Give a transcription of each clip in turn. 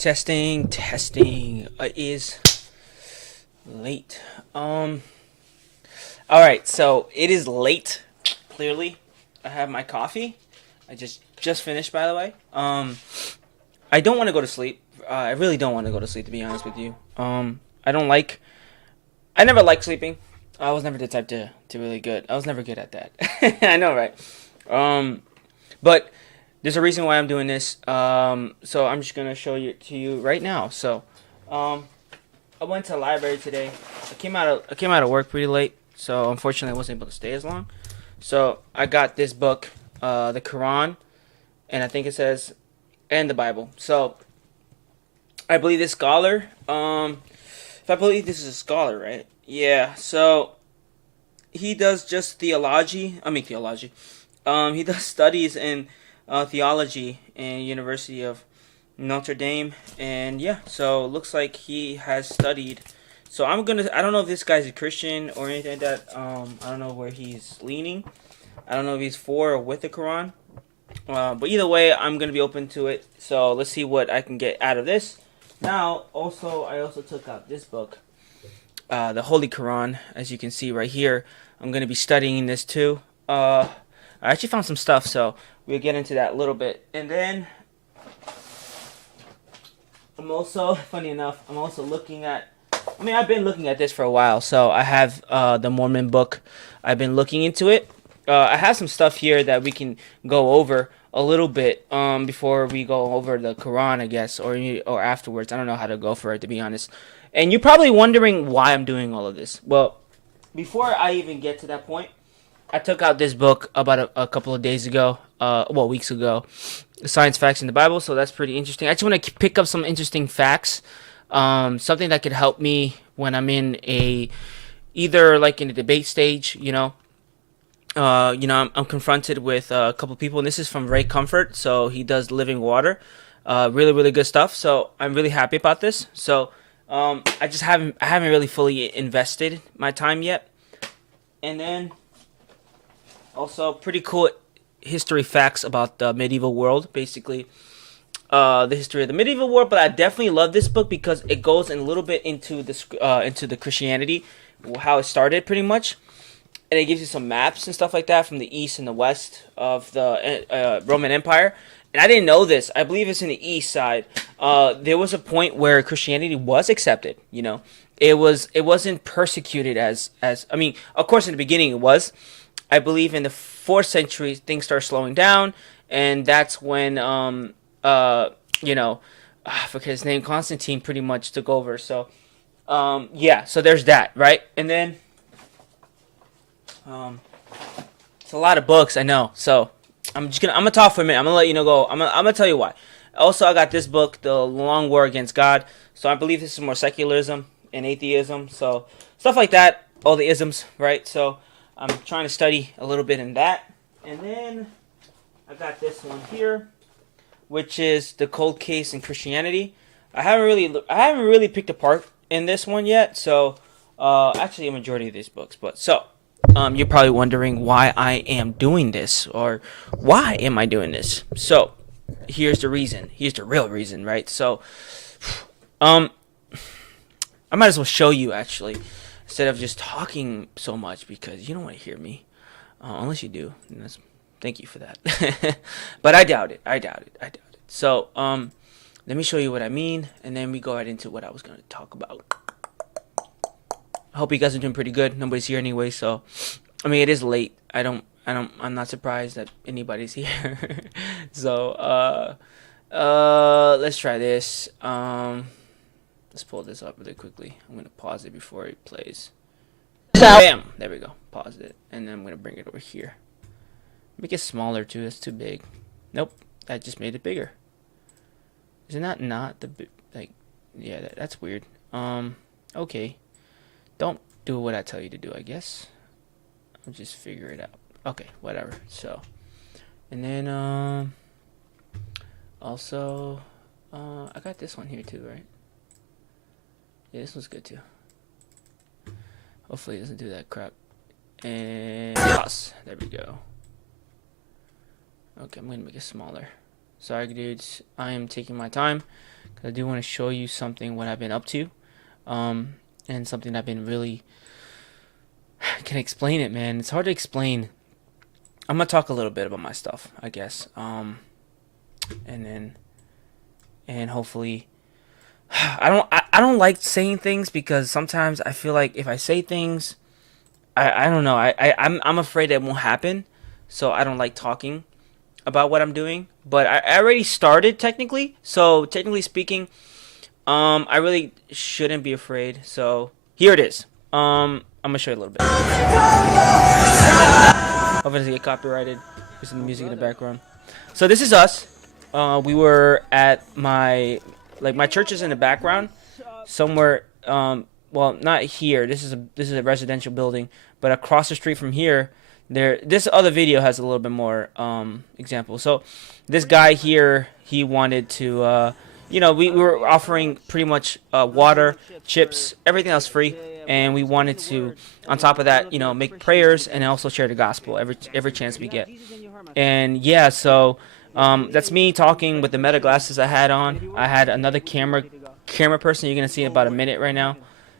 Testing is late. All right, so it is late. Clearly, I have my coffee. I just finished, by the way. I don't want to go to sleep. I really don't want to go to sleep, to be honest with you. I don't like. I never liked sleeping. I was never the type to really good. I was never good at that. I know, right? Um, but there's a reason why I'm doing this. So I'm just gonna show you to you right now. So, um, I went to the library today. I came out of work pretty late, so unfortunately I wasn't able to stay as long. So I got this book, the Quran, and I think it says, and the Bible. So I believe this scholar, if I believe this is a scholar, right? Yeah. So he does just theology. I mean theology. He does studies in theology in University of Notre Dame, and yeah, so it looks like he has studied. So I don't know if this guy's a Christian or anything like that. I don't know where he's leaning. I don't know if he's for or with the Quran. But either way, I'm gonna be open to it. So let's see what I can get out of this. Now, I also took out this book, the Holy Quran, as you can see right here. I'm gonna be studying this too. I actually found some stuff, so we'll get into that a little bit, and then I'm also, funny enough, I'm also looking at. I mean, I've been looking at this for a while, so I have the Mormon book. I've been looking into it. I have some stuff here that we can go over a little bit before we go over the Quran, I guess, or afterwards. I don't know how to go for it, to be honest. And you're probably wondering why I'm doing all of this. Well, before I even get to that point, I took out this book about a couple of days ago, weeks ago, Science Facts in the Bible. So that's pretty interesting. I just want to pick up some interesting facts, something that could help me when I'm in either like in a debate stage, I'm confronted with a couple of people, and this is from Ray Comfort. So he does Living Water, really, really good stuff. So I'm really happy about this. So I haven't really fully invested my time yet, and then also pretty cool history facts about the medieval world, basically the history of the medieval world. But I definitely love this book because it goes in a little bit into the Christianity, how it started, pretty much. And it gives you some maps and stuff like that from the east and the west of the Roman Empire. And I didn't know this. I believe it's in the east side. There was a point where Christianity was accepted. It wasn't persecuted as I mean, of course, in the beginning it was. I believe in the fourth century things start slowing down, and that's when I forget his name, Constantine, pretty much took over. So yeah, so there's that, right? And then it's a lot of books, I know. So I'm gonna talk for a minute. I'm gonna let you know go. I'm gonna tell you why. Also, I got this book, The Long War Against God. So I believe this is more secularism and atheism. So stuff like that, all the isms, right? So I'm trying to study a little bit in that. And then I got this one here, which is The Cold Case in Christianity. I haven't really picked apart in this one yet. So actually a majority of these books, but so you're probably wondering why I am doing this, or why am I doing this? So here's the reason. Here's the real reason, right? So I might as well show you, actually, instead of just talking so much, because you don't want to hear me, unless you do. And thank you for that. But I doubt it. I doubt it. So let me show you what I mean, and then we go right into what I was going to talk about. I hope you guys are doing pretty good. Nobody's here anyway, so I mean, it is late. I'm not surprised that anybody's here. So let's try this. Let's pull this up really quickly. I'm gonna pause it before it plays. Bam! There we go. Pause it, and then I'm gonna bring it over here. Make it smaller too. That's too big. Nope, that just made it bigger. Isn't that not the like? Yeah, that's weird. Okay. Don't do what I tell you to do, I guess. I'll just figure it out. Okay, whatever. So, and then also I got this one here too, right? Yeah, this one's good too. Hopefully it doesn't do that crap. And yes, there we go. Okay, I'm gonna make it smaller. Sorry, dudes. I am taking my time because I do want to show you something what I've been up to, um, and something I've been really I can explain it, man. It's hard to explain. I'm gonna talk a little bit about my stuff, I guess, and then and hopefully I don't like saying things because sometimes I feel like if I say things, I don't know, I'm afraid it won't happen, so I don't like talking about what I'm doing. But I already started technically, so technically speaking, I really shouldn't be afraid. So here it is. I'm gonna show you a little bit. Hope it doesn't get copyrighted. There's some music in the background. So this is us. We were at my church is in the background, somewhere. Well, not here. This is a residential building, but across the street from here, this other video has a little bit more example. So this guy here, he wanted to we were offering pretty much water, chips, everything else free, and we wanted to, on top of that, make prayers and also share the gospel every chance we get. And yeah, so that's me talking with the meta glasses I had on. I had another camera person. You're gonna see in about a minute right now.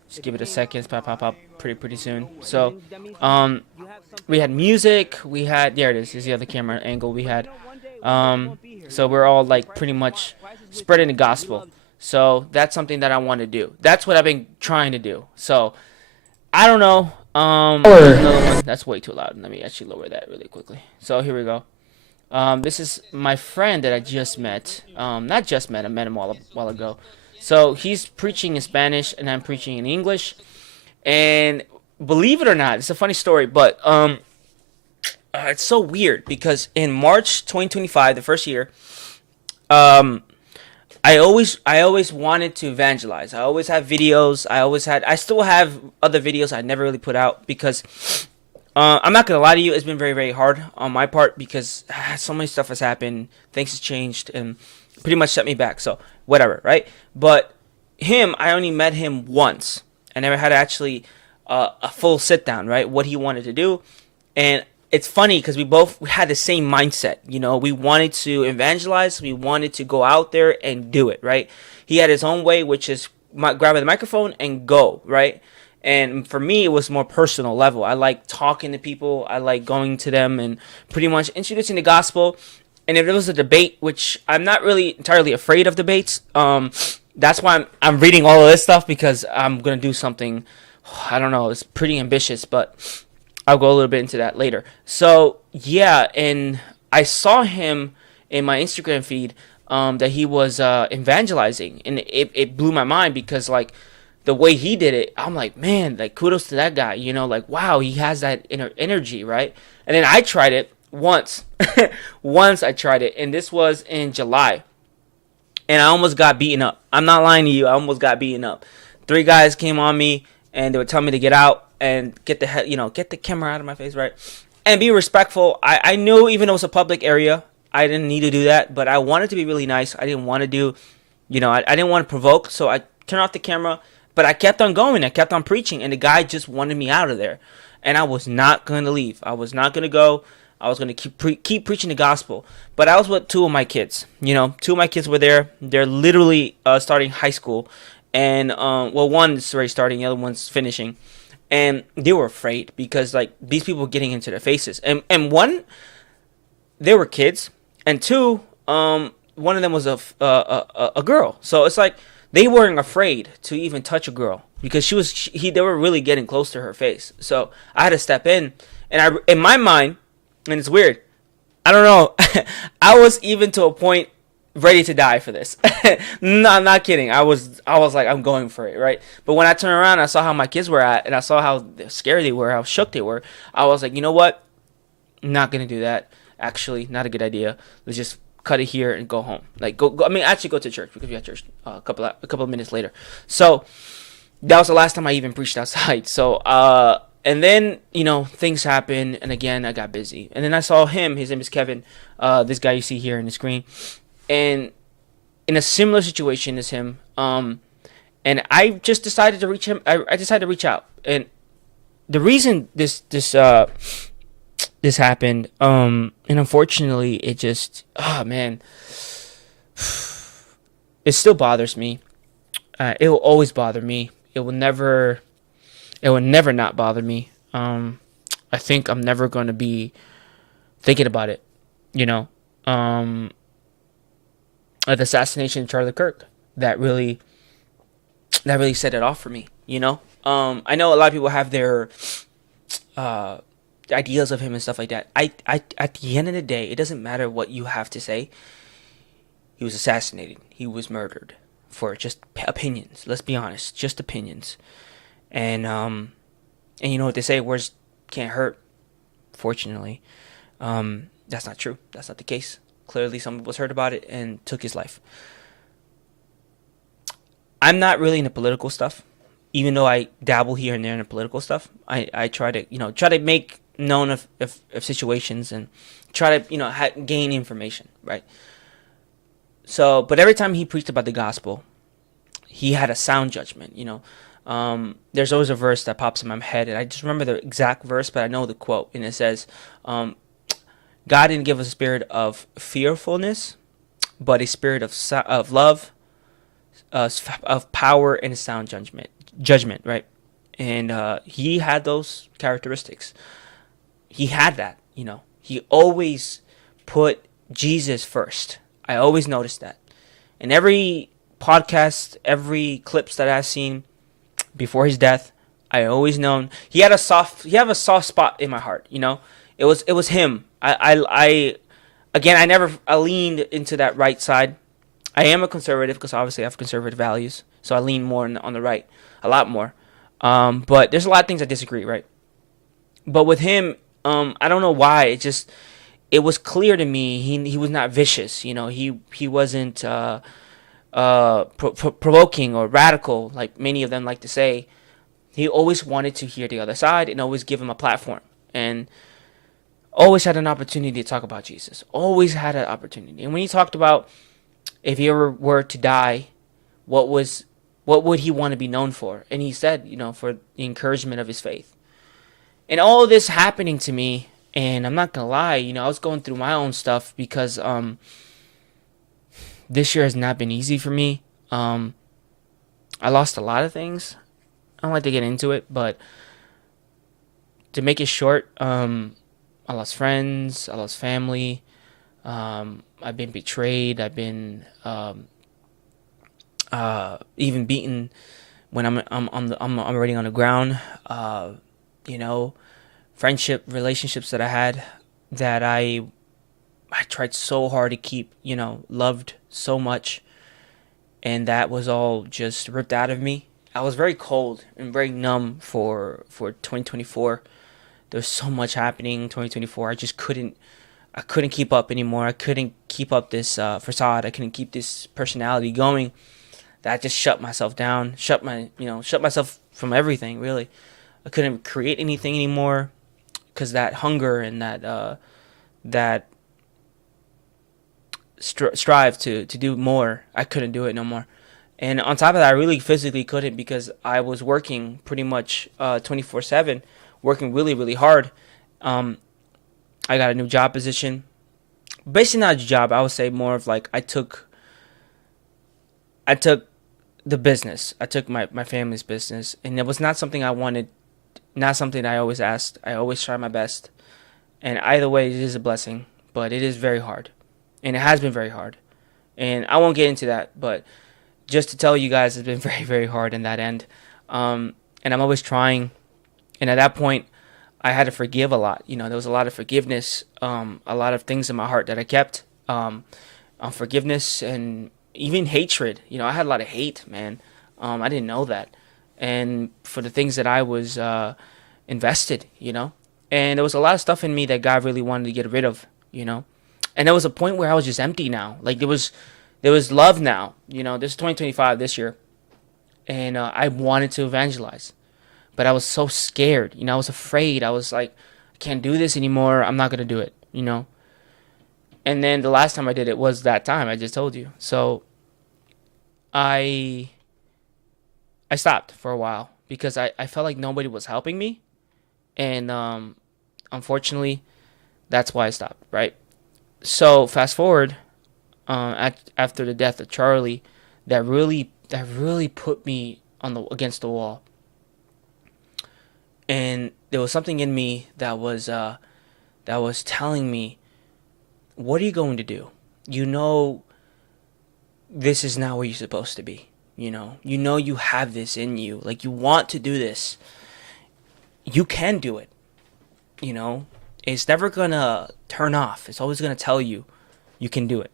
Just give it a second. Pop pretty soon. So we had music. We had, there it is. Here's the other camera angle we had. So we're all like pretty much spreading the gospel. So that's something that I want to do. That's what I've been trying to do. So I don't know. There's another one. That's way too loud. Let me actually lower that really quickly. So here we go. This is my friend that I just met. Not just met. I met him a while ago. So he's preaching in Spanish and I'm preaching in English. And believe it or not, it's a funny story, but it's so weird because in March 2025, the first year, I always wanted to evangelize. I always have videos. I still have other videos I never really put out because I'm not gonna lie to you, it's been very, very hard on my part because so many stuff has happened, things has changed, and pretty much set me back. So whatever, right? But I only met him once. I never had actually a full sit down, right? What he wanted to do, and it's funny because we had the same mindset. We wanted to evangelize. We wanted to go out there and do it, right? He had his own way, which is grabbing the microphone and go, right? And for me, it was more personal level. I like talking to people. I like going to them and pretty much introducing the gospel. And if there was a debate, which I'm not really entirely afraid of debates, that's why I'm reading all of this stuff because I'm gonna do something. I don't know. It's pretty ambitious, but I'll go a little bit into that later. So yeah, and I saw him in my Instagram feed that he was evangelizing, and it blew my mind because like the way he did it, I'm like, man, like kudos to that guy, like wow, he has that inner energy, right? And then I tried it once, once I tried it, and this was in July, and I almost got beaten up. I'm not lying to you, I almost got beaten up. 3 guys came on me, and they would tell me to get out and get the camera out of my face, right? And be respectful. I knew even though it was a public area, I didn't need to do that, but I wanted to be really nice. I didn't want to do, I didn't want to provoke, so I turned off the camera, but I kept on going. I kept on preaching, and the guy just wanted me out of there. And I was not going to leave. I was not going to go. I was going to keep preaching the gospel. But I was with 2 of my kids. 2 of my kids were there. They're literally starting high school. And, one's already starting, the other one's finishing. And they were afraid because, like, these people were getting into their faces. And one, they were kids. And 2, one of them was a girl. So it's like they weren't afraid to even touch a girl because they were really getting close to her face. So I had to step in. And in my mind, and it's weird, I don't know, I was even to a point ready to die for this. No, I'm not kidding. I was like, I'm going for it, right? But when I turned around, I saw how my kids were at, and I saw how scared they were, how shook they were. I was like, you know what? I'm not gonna do that. Actually, not a good idea. Let's just cut it here and go home. Like go. I mean, actually go to church because we had church a couple of minutes later. So that was the last time I even preached outside. So and then things happened, and again I got busy, and then I saw him. His name is Kevin. This guy you see here in the screen. And in a similar situation as him, and I just decided to reach him. I decided to reach out, and the reason this happened, and unfortunately, it just, oh man, it still bothers me. It will always bother me. It will never not bother me. I think I'm never going to be thinking about it, you know. Um, the assassination of Charlie Kirk, that really, that really set it off for me, you know. I know a lot of people have their uh, ideas of him and stuff like that. At the end of the day, it doesn't matter what you have to say. He was assassinated. He was murdered for just opinions. Let's be honest, just opinions. And you know what they say: words can't hurt. Fortunately, that's not true. That's not the case. Clearly, someone was hurt about it and took his life. I'm not really into political stuff, even though I dabble here and there in the political stuff. I try to try to make known of situations and try to gain information, right? So, but every time he preached about the gospel, he had a sound judgment. There's always a verse that pops in my head, and I just remember the exact verse, but I know the quote, and it says, "God didn't give us a spirit of fearfulness, but a spirit of love, of power, and a sound judgment." Judgment, right? And he had those characteristics. He had that. He always put Jesus first. I always noticed that. In every podcast, every clips that I've seen before his death, I always known he had a soft spot in my heart. It was him. I again, I leaned into that right side. I am a conservative because obviously I have conservative values, so I lean more on the right, a lot more. But there's a lot of things I disagree, right? But with him, I don't know why. It was clear to me he was not vicious. He wasn't provoking or radical like many of them like to say. He always wanted to hear the other side and always give him a platform, and always had an opportunity to talk about Jesus. Always had an opportunity. And when he talked about if he ever were to die, what would he want to be known for? And he said, for the encouragement of his faith. And all of this happening to me, and I'm not gonna lie, I was going through my own stuff because this year has not been easy for me. I lost a lot of things. I don't like to get into it, but to make it short, I lost friends, I lost family. I've been betrayed. I've been even beaten when I'm already on the ground. You know, relationships that I had that I tried so hard to keep, loved so much, and that was all just ripped out of me. I was very cold and very numb for 2024. There was so much happening in 2024. I couldn't keep up anymore. I couldn't keep up this facade. I couldn't keep this personality going. That I just shut myself down, shut myself from everything. Really, I couldn't create anything anymore because that hunger and that strive to do more, I couldn't do it no more. And on top of that, I really physically couldn't because I was working pretty much 24/7, working really really hard. I got a new job position. Basically not a job, I would say more of like I took the business. I took my family's business, and it was not something I wanted, not something I always asked. I always try my best. And either way, it is a blessing, but it is very hard. And it has been very hard. And I won't get into that, but just to tell you guys, it's been very, very hard in that end. And I'm always trying. And at that point, I had to forgive a lot. There was a lot of forgiveness, a lot of things in my heart that I kept, on forgiveness and even hatred. I had a lot of hate, man. I didn't know that. And for the things that I was invested, and there was a lot of stuff in me that God really wanted to get rid of, And there was a point where I was just empty now. Like there was love now. This is 2025 this year, and I wanted to evangelize, but I was so scared. I was afraid. I was like, I can't do this anymore. I'm not gonna do it. And then the last time I did it was that time I just told you. So I stopped for a while because I felt like nobody was helping me, and unfortunately, that's why I stopped. Right. So fast forward, after the death of Charlie that really put me on the against the wall. And there was something in me that was telling me, what are you going to do? You know, this is not where you're supposed to be. You know you have this in you. Like, you want to do this. You can do it. It's never gonna turn off. It's always gonna tell you you can do it.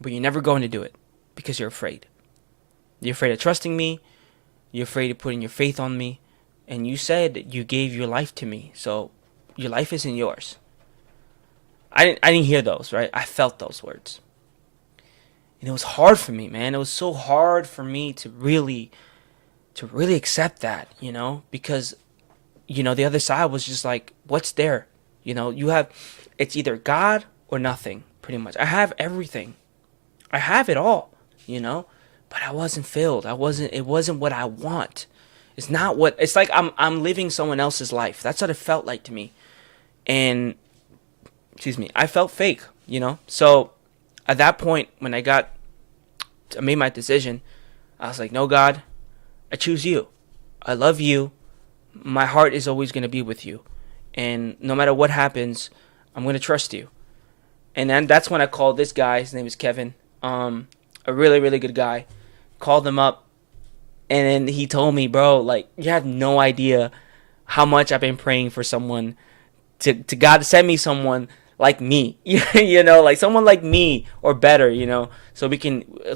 But you're never going to do it because you're afraid. You're afraid of trusting me. You're afraid of putting your faith on me. And you said you gave your life to me. So your life isn't yours. I didn't hear those, right? I felt those words. And it was hard for me, man. It was so hard for me to really accept that, because the other side was just like, what's there? It's either God or nothing, pretty much. I have everything. I have it all, but I wasn't filled. It wasn't what I want. It's like I'm living someone else's life. That's what it felt like to me. And, excuse me, I felt fake, So at that point, when I made my decision, I was like, no, God, I choose you. I love you. My heart is always going to be with you. And no matter what happens, I'm going to trust you. And then that's when I called this guy. His name is Kevin. A really, really good guy. Called him up. And then he told me, bro, like, you have no idea how much I've been praying for someone, to God to send me someone like me, like someone like me or better, so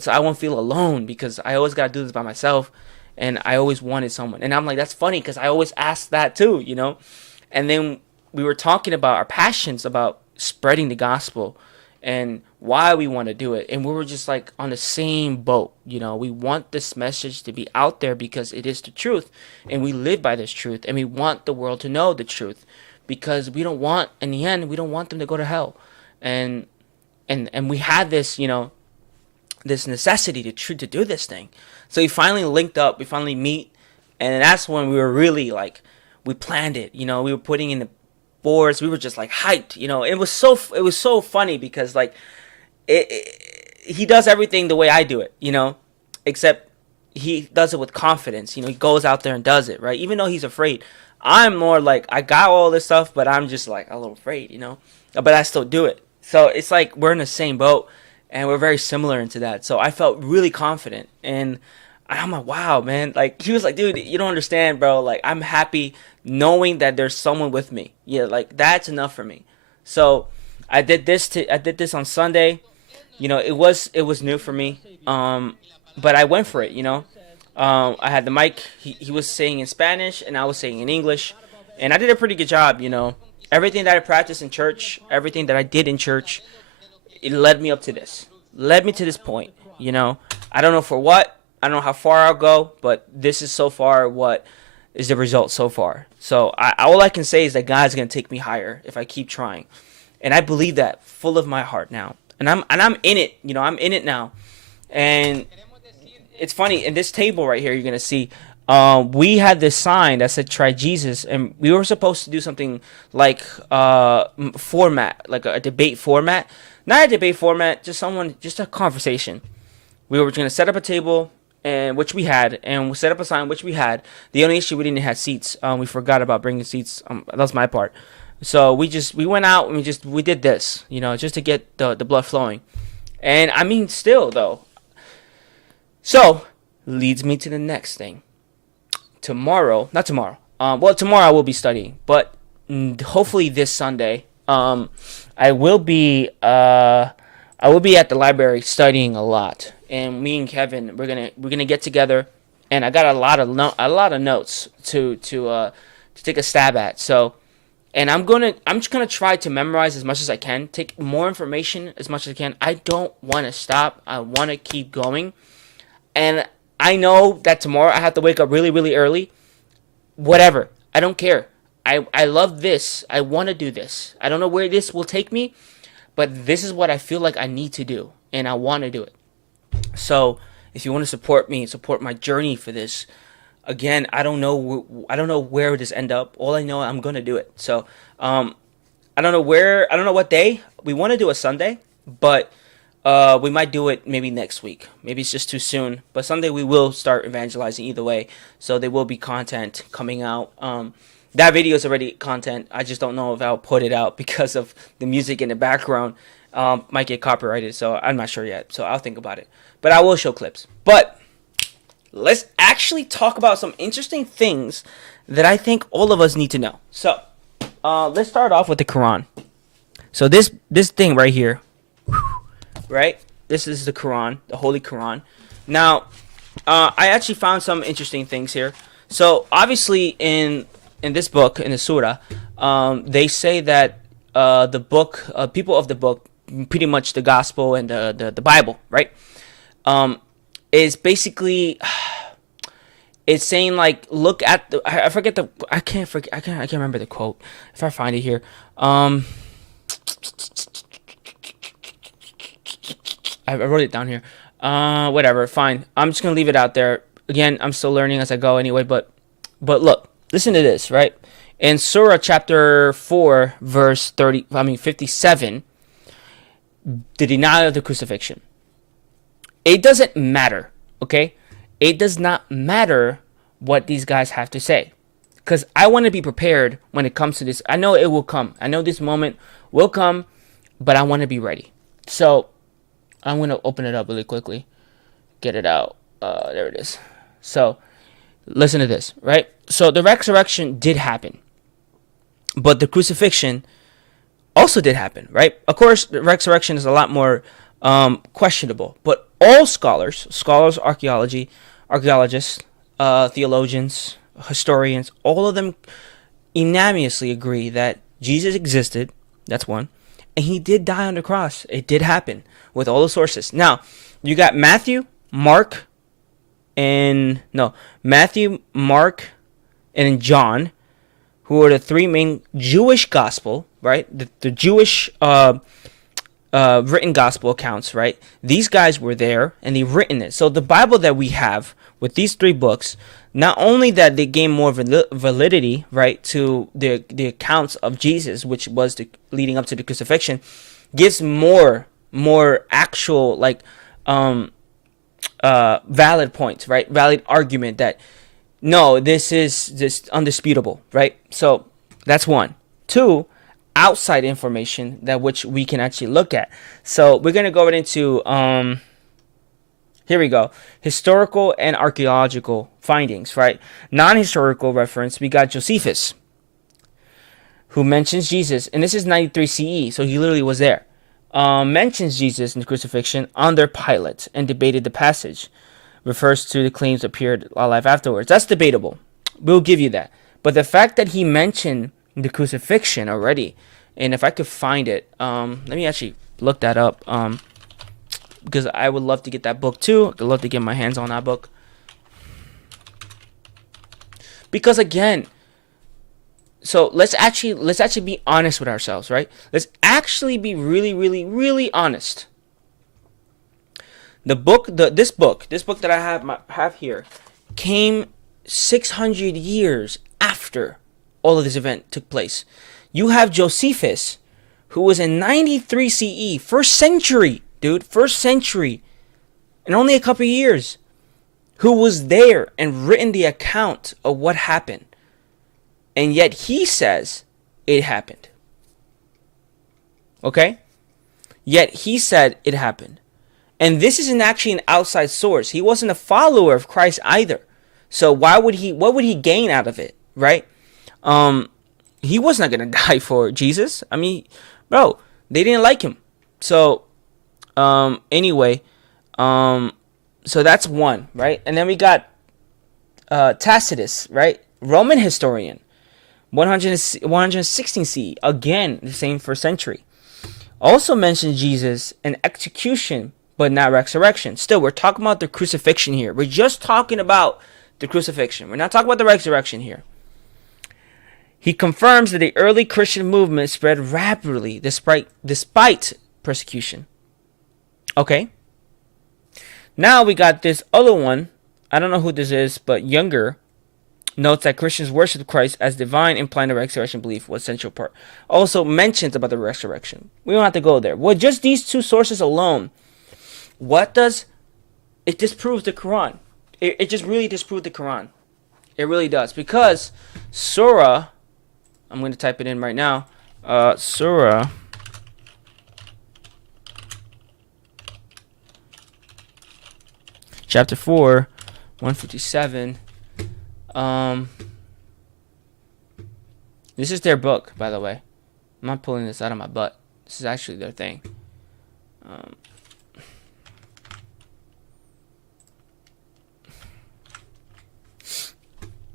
I won't feel alone, because I always got to do this by myself. And I always wanted someone. And I'm like, that's funny, because I always asked that too, And then we were talking about our passions about spreading the gospel and why we want to do it. And we were just like on the same boat. We want this message to be out there because it is the truth. And we live by this truth. And we want the world to know the truth, because we don't want, in the end, we don't want them to go to hell. And we had this, this necessity to do this thing. So we finally linked up. We finally meet. And that's when we were really like, we planned it. We were putting in the boards. We were just like hyped. It was so funny, because like he does everything the way I do it. Except he does it with confidence. He goes out there and does it, right? Even though he's afraid. I'm more like, I got all this stuff, but I'm just like a little afraid, but I still do it. So it's like we're in the same boat, and we're very similar into that. So I felt really confident, and I'm like, wow, man. Like, he was like, dude, you don't understand, bro. Like, I'm happy knowing that there's someone with me. Yeah, like, that's enough for me. So I did this on Sunday. It was new for me. But I went for it. I had the mic. He was saying in Spanish, and I was saying in English, and I did a pretty good job. Everything that I practiced in church, everything that I did in church, it led me up to this. Led me to this point. I don't know for what. I don't know how far I'll go, but this is so far what is the result so far. So all I can say is that God's gonna take me higher if I keep trying, and I believe that full of my heart now. And I'm in it. I'm in it now. And it's funny, in this table right here, you're gonna see, we had this sign that said "Try Jesus," and we were supposed to do something like format, like a debate format, not a debate format, just a conversation. We were gonna set up a table, and which we had, and we set up a sign, which we had. The only issue, we didn't have seats. We forgot about bringing seats. That was my part. So we went out and we did this, just to get the blood flowing. And I mean, still though. So leads me to the next thing. Not tomorrow. Tomorrow I will be studying, but hopefully this Sunday, I will be at the library studying a lot. And me and Kevin, we're gonna get together, and I got a lot of notes to take a stab at. So, and I'm just gonna try to memorize as much as I can, take more information as much as I can. I don't want to stop. I want to keep going, and I know that tomorrow I have to wake up really, really early. Whatever, I don't care. I love this. I want to do this. I don't know where this will take me, but this is what I feel like I need to do, and I want to do it. So if you want to support me, support my journey for this, again, I don't know where this end up. All I know, I'm gonna do it. So I don't know what day. We want to do a Sunday, but We might do it maybe next week. Maybe it's just too soon. But Sunday we will start evangelizing either way. So there will be content coming out. That video is already content. I just don't know if I'll put it out because of the music in the background. Might get copyrighted. So I'm not sure yet. So I'll think about it. But I will show clips. But let's actually talk about some interesting things that I think all of us need to know. So let's start off with the Quran. So this thing right here. Right? This is the Quran, the Holy Quran. Now, I actually found some interesting things here. So, obviously, in this book, in the Surah, they say that the book, people of the book, pretty much the Gospel and the Bible, right? Is basically, it's saying like, look at the. I forget the. I can't remember the quote. If I find it here, I wrote it down here. Whatever, fine. I'm just gonna leave it out there. Again, I'm still learning as I go anyway. But look, listen to this, right? In Surah chapter 4, verse 57, the denial of the crucifixion. It doesn't matter, okay? It does not matter what these guys have to say, because I want to be prepared when it comes to this. I know it will come. I know this moment will come, but I want to be ready. So I'm going to open it up really quickly. Get it out. There it is. So, listen to this, right? So, the resurrection did happen. But the crucifixion also did happen, right? Of course, the resurrection is a lot more questionable. But all scholars, archaeologists, theologians, historians, all of them unanimously agree that Jesus existed. That's one. And he did die on the cross. It did happen. With all the sources. Now, you got Matthew, Mark, and John, who are the three main Jewish gospel, right? The Jewish written gospel accounts, right? These guys were there and they written it. So the Bible that we have with these three books, not only that they gain more validity, right, to the accounts of Jesus, which was leading up to the crucifixion, gives more actual valid points, right? Valid argument that no, this is just undisputable, right? So that's one. Two, outside information that which we can actually look at. So we're gonna go right into here we go. Historical and archaeological findings, right? Non-historical reference, we got Josephus, who mentions Jesus, and this is 93 CE, so he literally was there. Mentions Jesus in the crucifixion under Pilate and debated the passage. Refers to the claims appeared alive afterwards. That's debatable. We'll give you that. But the fact that he mentioned the crucifixion already, and if I could find it, let me actually look that up, because I would love to get that book too. I'd love to get my hands on that book. Because again, so let's actually be honest with ourselves, right? Let's actually be really, really, really honest. This book that I have here, came 600 years after all of this event took place. You have Josephus, who was in 93 CE, first century, in only a couple of years, who was there and written the account of what happened. And yet he says it happened. Okay? Yet he said it happened. And this isn't actually an outside source. He wasn't a follower of Christ either. So what would he gain out of it, right? He was not going to die for Jesus. I mean, bro, they didn't like him. So anyway, so that's one, right? And then we got Tacitus, right? Roman historian. 116 CE. Again, the same first century. Also mentions Jesus and execution, but not resurrection. Still, we're talking about the crucifixion here. We're just talking about the crucifixion. We're not talking about the resurrection here. He confirms that the early Christian movement spread rapidly despite persecution. Okay. Now we got this other one. I don't know who this is, but Younger notes that Christians worship Christ as divine, implying the resurrection belief was central part. Also mentions about the resurrection. We don't have to go there. Well, just these two sources alone what does it disproves the Quran? It just really disproves the Quran. It really does, because Surah, I'm going to type it in right now. Surah chapter 4, 157. This is their book, by the way. I'm not pulling this out of my butt. This is actually their thing.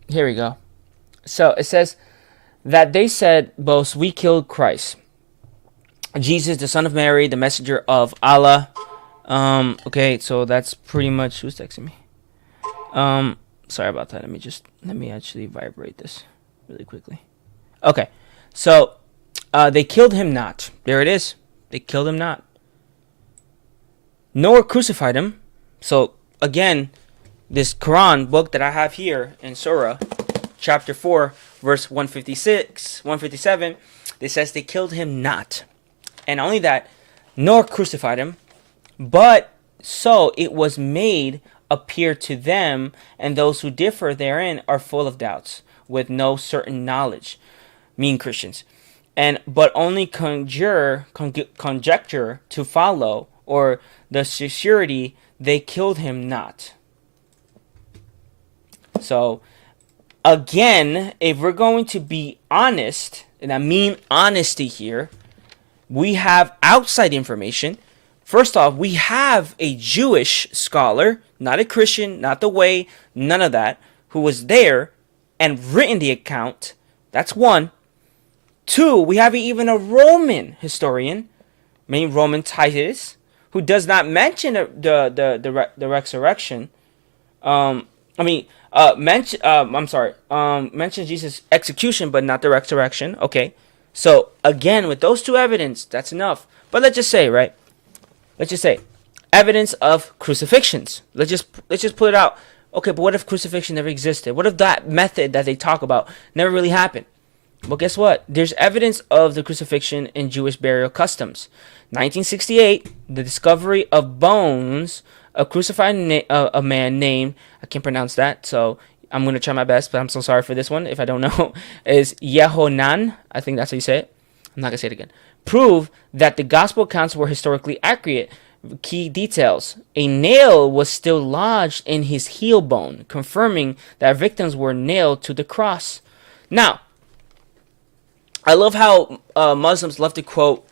Here we go. So it says that they said both, we killed Christ, Jesus, the son of Mary, the messenger of Allah. Okay, so that's pretty much, who's texting me? Sorry about that. Let me actually vibrate this really quickly. Okay, so they killed him not. There it is. They killed him not, nor crucified him. So again, this Quran book that I have here in Surah chapter 4, verse 156, 157, it says they killed him not. And only that, nor crucified him, but so it was made appear to them, and those who differ therein are full of doubts, with no certain knowledge, mean Christians, but only conjecture to follow, or the surety they killed him not. So again, if we're going to be honest, and I mean honesty here, we have outside information. First off, we have a Jewish scholar, not a Christian, not the way, none of that, who was there and written the account. That's one. Two, we have even a Roman historian, Roman Titus, who does not mention the resurrection. Mention Jesus' execution, but not the resurrection. Okay, so again, with those two evidence, that's enough. But let's just say, right? Let's just say evidence of crucifixions. Let's just put it out. Okay, but what if crucifixion never existed? What if that method that they talk about never really happened? Well, guess what? There's evidence of the crucifixion in Jewish burial customs. 1968, the discovery of bones, a crucified a man named, I can't pronounce that, so I'm going to try my best, but I'm so sorry for this one if I don't know, is Yehonan, I think that's how you say it. I'm not going to say it again. Prove that the gospel accounts were historically accurate. Key details. A nail was still lodged in his heel bone, confirming that victims were nailed to the cross. Now, I love how Muslims love to quote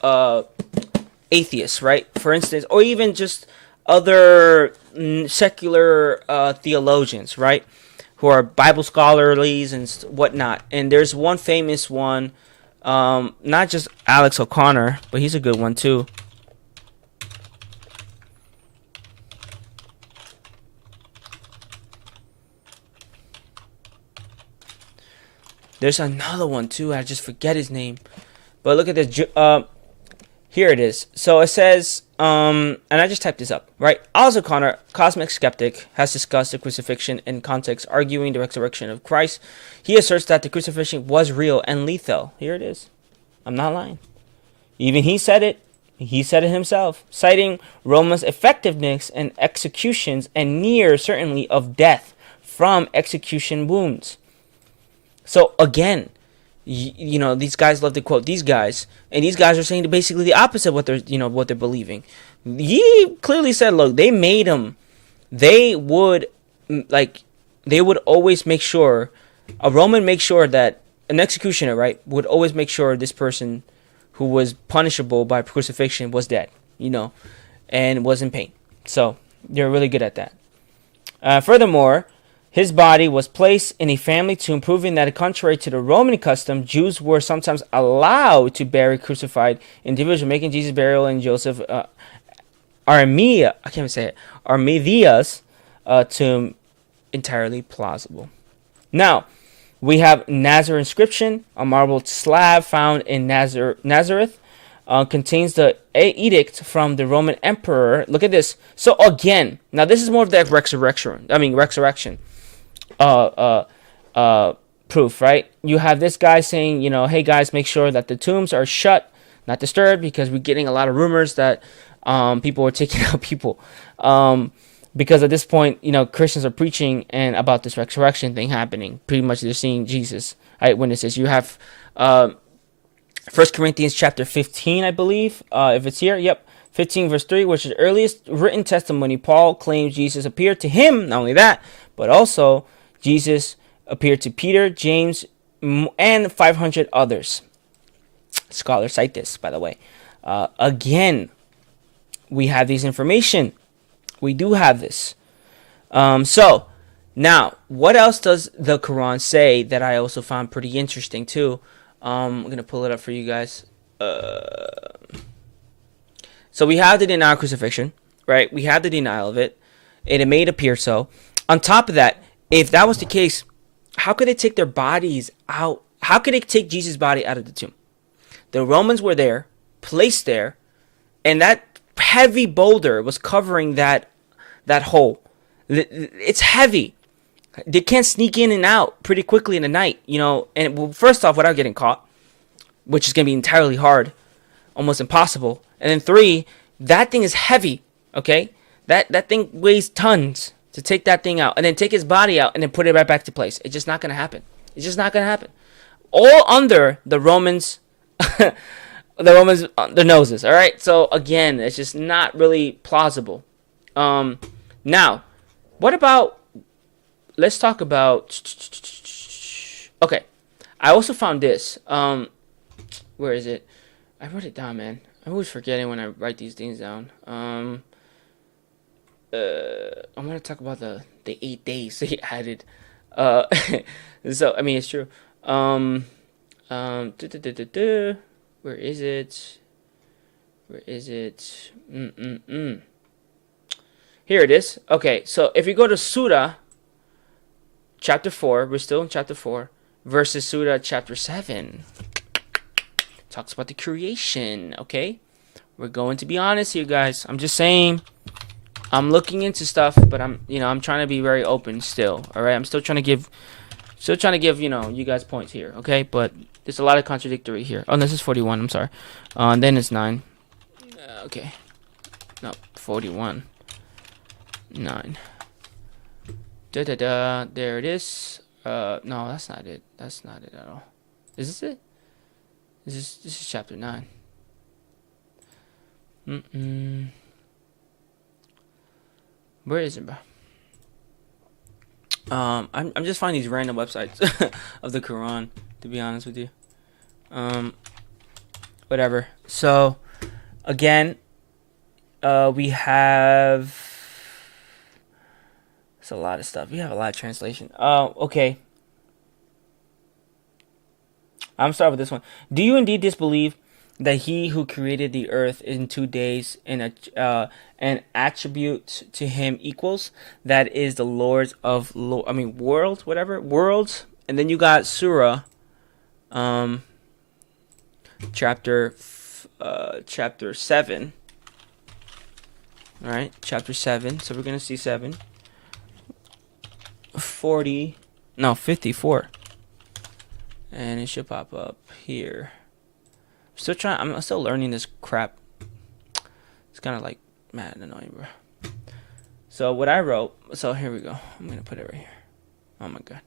atheists, right? For instance, or even just other secular theologians, right? Who are Bible scholars and whatnot. And there's one famous one, not just Alex O'Connor, but he's a good one too. There's another one too. I just forget his name. But look at this. Here it is. So it says, and I just typed this up, right? Alex O'Connor, cosmic skeptic, has discussed the crucifixion in context, arguing the resurrection of Christ. He asserts that the crucifixion was real and lethal. Here it is. I'm not lying. Even he said it. He said it himself, citing Roman's effectiveness in executions and near certainty of death from execution wounds. So again, you know, these guys love to quote these guys, and these guys are saying basically the opposite of what they're believing. He clearly said, look, they made him. They would always make sure, a Roman make sure that an executioner, right, would always make sure this person who was punishable by crucifixion was dead, and was in pain. So they're really good at that. Furthermore, his body was placed in a family tomb, proving that contrary to the Roman custom, Jews were sometimes allowed to bury crucified individuals, making Jesus' burial in Joseph Arimathea's tomb entirely plausible. Now, we have Nazareth inscription, a marble slab found in Nazareth, contains the edict from the Roman emperor. Look at this. So again, now this is more of the resurrection proof, right? You have this guy saying, hey guys, make sure that the tombs are shut, not disturbed because we're getting a lot of rumors that people are taking out people. Because at this point, Christians are preaching and about this resurrection thing happening. Pretty much, they're seeing Jesus eyewitnesses. You have 1 Corinthians chapter 15, I believe. If it's here, yep, 15 verse 3, which is the earliest written testimony. Paul claims Jesus appeared to him. Not only that, but also Jesus appeared to Peter, James, and 500 others. Scholars cite this, by the way. Again, we have these information. We do have this. So, now, what else does the Quran say that I also found pretty interesting, too? I'm going to pull it up for you guys. So, we have the denial of crucifixion, right? We have the denial of it. And it may appear so. On top of that, if that was the case, how could they take their bodies out? How could they take Jesus' body out of the tomb? The Romans were there, placed there, and that heavy boulder was covering that hole. It's heavy. They can't sneak in and out pretty quickly in the night, and first off, without getting caught, which is going to be entirely hard, almost impossible. And then 3, that thing is heavy, okay? That thing weighs tons to take that thing out, and then take his body out, and then put it right back to place. It's just not going to happen. It's just not going to happen. All under the Romans, their noses, all right? So, again, it's just not really plausible. Now, what about, let's talk about, okay, I also found this, where is it? I wrote it down, man. I'm always forgetting when I write these things down. I'm going to talk about the 8 days they added, so, I mean, it's true, where is it? Here it is. Okay, so if you go to Surah chapter 4, we're still in chapter 4, versus Surah chapter 7. Talks about the creation, okay? We're going to be honest here, guys. I'm just saying, I'm looking into stuff, but I'm trying to be very open still, all right? I'm still trying to give, you guys points here, okay? But there's a lot of contradictory here. Oh, this is 41, I'm sorry. And then it's 9. Okay. No, 41. 9. There it is. No, that's not it. That's not it at all. Is this it? This is chapter 9. Where is it, bro? I'm just finding these random websites of the Quran, to be honest with you. Whatever. So, again, we have, it's a lot of stuff. We have a lot of translation. Okay. I'm starting with this one. Do you indeed disbelieve that he who created the earth in 2 days and attribute to him equals? That is the Lord's of worlds, whatever worlds. And then you got Surah, chapter 7. All right, chapter 7. So we're gonna see 7. 54. And it should pop up here. I'm still learning this crap. It's kind of like mad annoying, bro. So what I wrote, so here we go. I'm going to put it right here. Oh my God.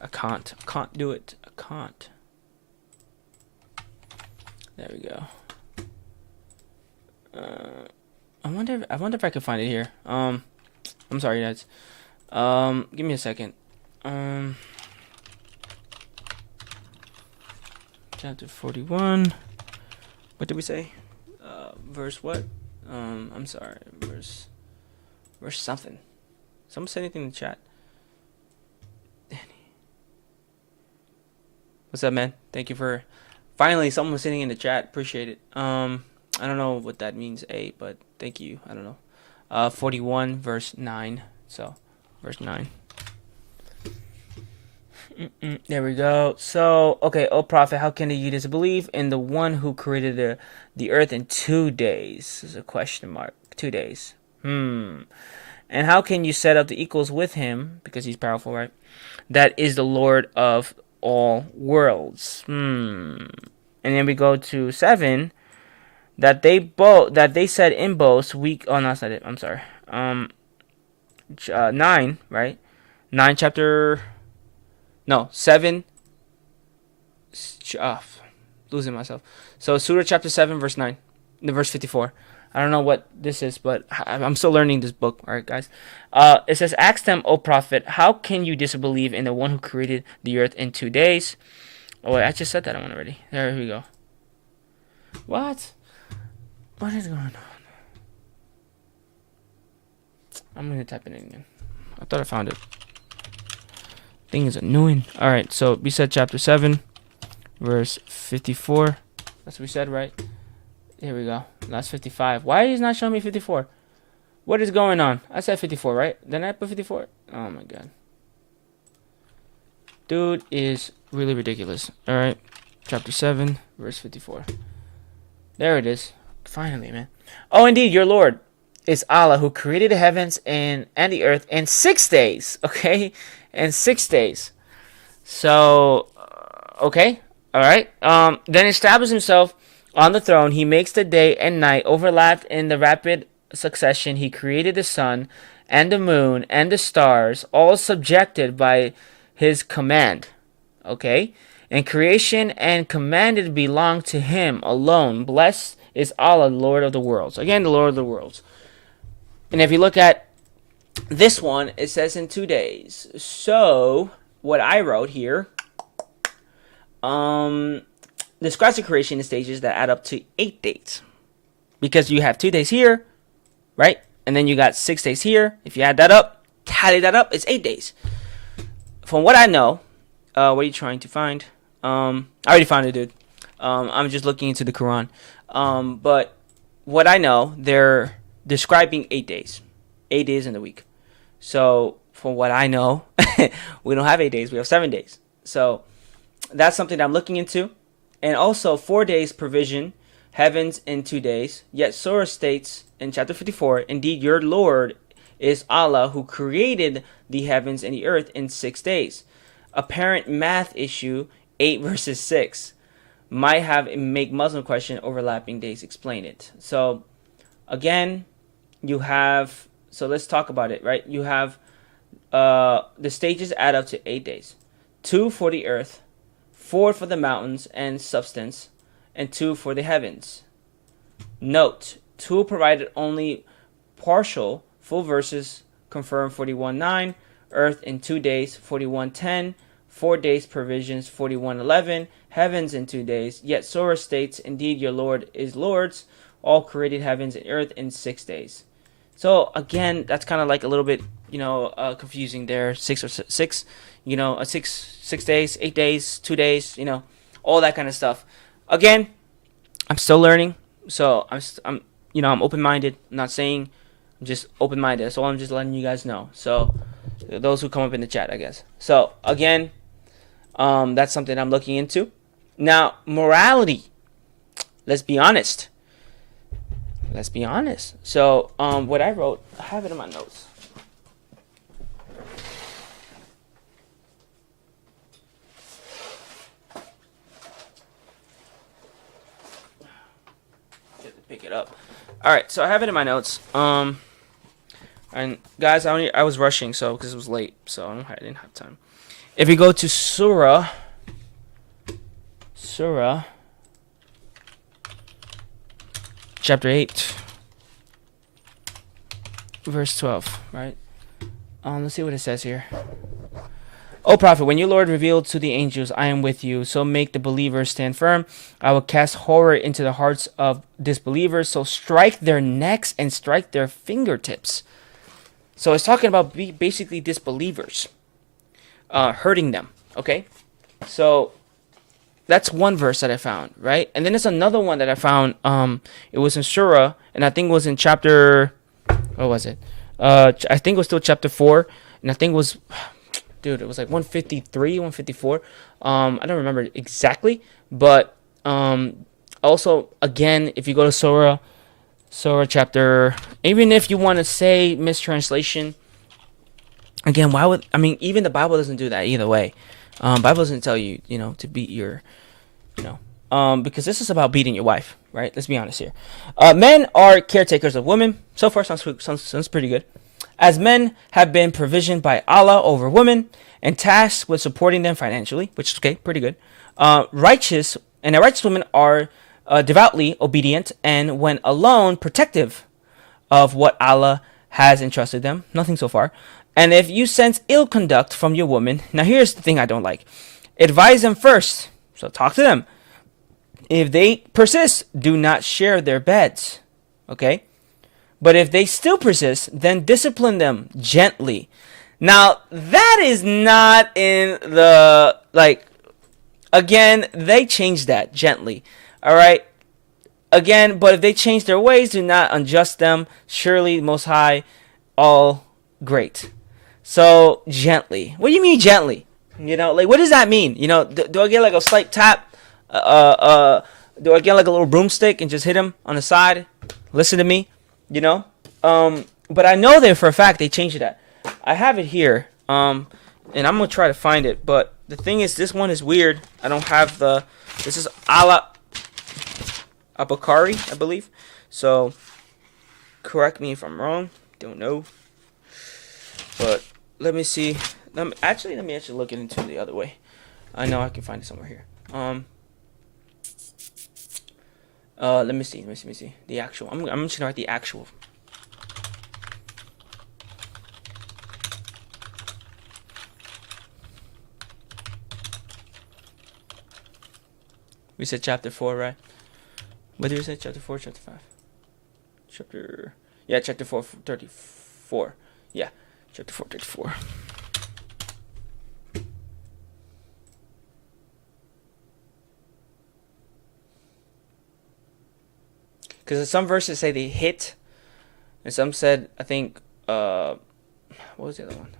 I can't do it. I can't. There we go. I wonder if I can find it here. I'm sorry, guys. Give me a second. Chapter 41. What did we say? Verse what? I'm sorry. Verse something. Someone said anything in the chat. Danny. What's up, man? Thank you for finally someone sitting in the chat. Appreciate it. I don't know what that means, but thank you. I don't know. 41 verse 9. So, verse 9. There we go. So, okay, O Prophet, how can you disbelieve in the one who created the earth in 2 days? This is a question mark. 2 days. And how can you set up the equals with him? Because he's powerful, right? That is the Lord of all worlds. And And then we go to 7 that they said in boast week. Oh, no, that's not it. I'm sorry. 9, right? 9 chapter. No, 7. Losing myself. So Surah chapter 7 verse 9, the verse 54. I don't know what this is, but I'm still learning this book. All right, guys. It says, "Ask them, O prophet, how can you disbelieve in the one who created the earth in 2 days?" Oh wait, I just said that one already. There we go. What? What is going on? I'm gonna type it in again. I thought I found it. Thing is annoying. All right, so we said chapter 7, verse 54. That's what we said, right? Here we go. That's 55. Why is it not showing me 54? What is going on? I said 54, right? Then I put 54. Oh my god. Dude is really ridiculous. All right, chapter 7, verse 54. There it is. Finally, man. Oh, indeed, your Lord is Allah, who created the heavens and the earth in 6 days. Okay, in 6 days. So, okay, all right. Then established himself on the throne. He makes the day and night overlapped in the rapid succession. He created the sun and the moon and the stars, all subjected by his command. Okay, and creation and commanded belong to him alone. Blessed is Allah, Lord of the worlds. Again, the Lord of the worlds. And if you look at this one, it says in 2 days. So what I wrote here describes the creation in stages that add up to 8 days. Because you have 2 days here, right? And then you got 6 days here. If you add that up, tally that up, it's 8 days. From what I know, what are you trying to find? I already found it, dude. I'm just looking into the Quran. But what I know, they're describing 8 days. 8 days in the week. So, from what I know, we don't have 8 days. We have 7 days. So, that's something that I'm looking into. And also, 4 days provision, heavens in 2 days. Yet Surah states in chapter 54, "Indeed, your Lord is Allah, who created the heavens and the earth in 6 days." Apparent math issue, 8 verses 6. Might have a make Muslim question overlapping days. Explain it. So, again, you have, so let's talk about it, right? You have the stages add up to 8 days. 2 for the earth, 4 for the mountains and substance, and 2 for the heavens. Note, 2 provided only partial, full verses confirm 41:9, earth in 2 days 41:10, 4 days provisions 41:11, heavens in 2 days. Yet Surah states, "Indeed, your Lord is Lord's, all created heavens and earth in 6 days." So again, that's kind of like a little bit, confusing there. 6 or 6, 6 days, 8 days, 2 days, all that kind of stuff. Again, I'm still learning, so I'm open-minded. I'm not saying I'm just open-minded. That's all I'm just letting you guys know. So those who come up in the chat, I guess. So again, that's something I'm looking into. Now, morality. Let's be honest. So, what I wrote, I have it in my notes. Get to pick it up. All right, so I have it in my notes. And guys, I was rushing, so because it was late, so I didn't have time. If you go to Surah chapter 8, verse 12, right? Let's see what it says here. "O Prophet, when your Lord revealed to the angels, 'I am with you,' so make the believers stand firm. I will cast horror into the hearts of disbelievers, so strike their necks and strike their fingertips." So it's talking about basically disbelievers, hurting them, okay? So that's one verse that I found, right? And then there's another one that I found. It was in Surah, and I think it was in chapter, what was it? I think it was still chapter 4, and I think it was, dude, it was like 153, 154. I don't remember exactly, but also, again, if you go to Surah chapter, even if you want to say mistranslation, again, even the Bible doesn't do that either way. Bible doesn't tell you, to beat your, because this is about beating your wife, right? Let's be honest here. Men are caretakers of women. So far, sounds pretty good. As men have been provisioned by Allah over women and tasked with supporting them financially, which is okay, pretty good. Righteous women are devoutly obedient and, when alone, protective of what Allah has entrusted them. Nothing so far. And if you sense ill conduct from your woman, now here's the thing I don't like. Advise them first. So talk to them. If they persist, do not share their beds. Okay? But if they still persist, then discipline them gently. Now, that is not in the, again, they changed that gently. Alright? Again, but if they change their ways, do not unjust them. Surely, Most High, all great. So, gently. What do you mean gently? What does that mean? Do I get like a slight tap? Do I get like a little broomstick and just hit him on the side? Listen to me, But I know that for a fact they changed that. I have it here, and I'm gonna try to find it. But the thing is, this one is weird. I don't have this is Allah Abakari, I believe. So, correct me if I'm wrong. Don't know. But let me see. Let me actually look into the other way. I know I can find it somewhere here. Let me see. The actual. I'm just gonna write the actual. We said chapter 4, right? What did we say? Chapter 4, chapter 5? Chapter 4, 34. Yeah, chapter 4, 34. Because some verses say they hit, and some said, I think, what was the other one?